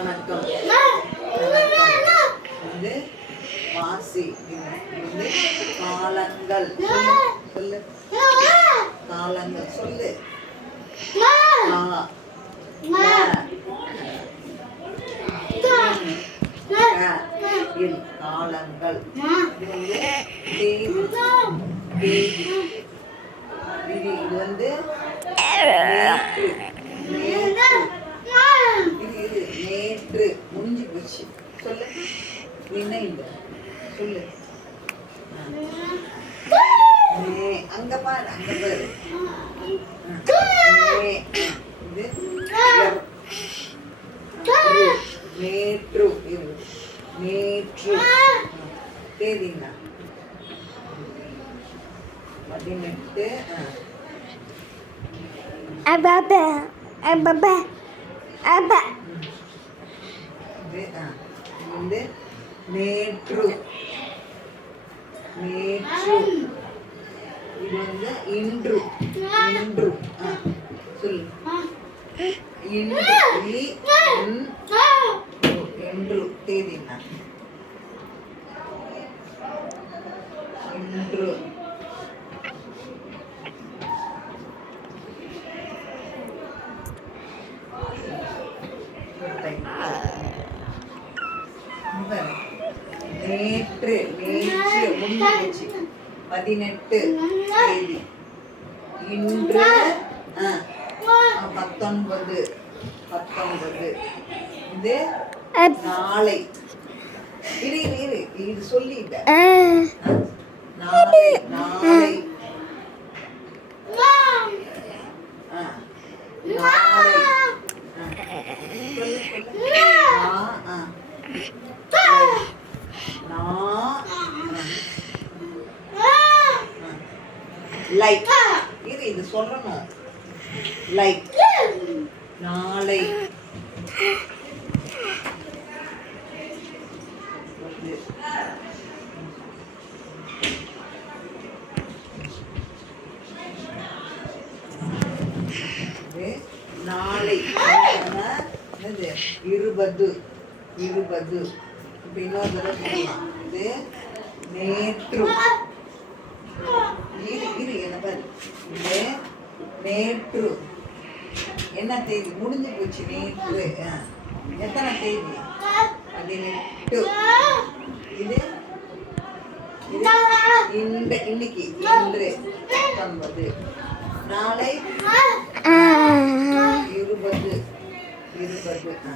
வணக்கம். வணக்கம் வந்து வாசி வந்து காலங்கள். சொல்லு காலங்கள் சொல்லு. காலங்கள் இது வந்து நேற்று முடிஞ்சு போச்சு. சொல்லு என்ன இல்லை சொல்லு. அங்க பாரு அங்க பாரு. இது நேற்று நேற்று தேதினா 18. வந்து நேற்று நேற்று இது வந்து இன்று இன்று சொல்லு. இன்று தேதினா இன்று நேற்று நேற்று முடிஞ்சு 18 தேதி. இன்று 19 இது நாளை. இரு இரு இது சொல்லிட்ட. நாளை நாளை நாளை லைக். இது சொல்லணும். லைக் நாளை நாளை 20 20. இப்போ இன்னொரு தடவை சொல்லலாம். இது நேற்று இரு என்ன பாரு. இது நேற்று என்ன தேதி முடிஞ்சு போச்சு. நேற்று எத்தனை தேதி 18. இது இன்னைக்கு இன்று 19. நாளை 20 20.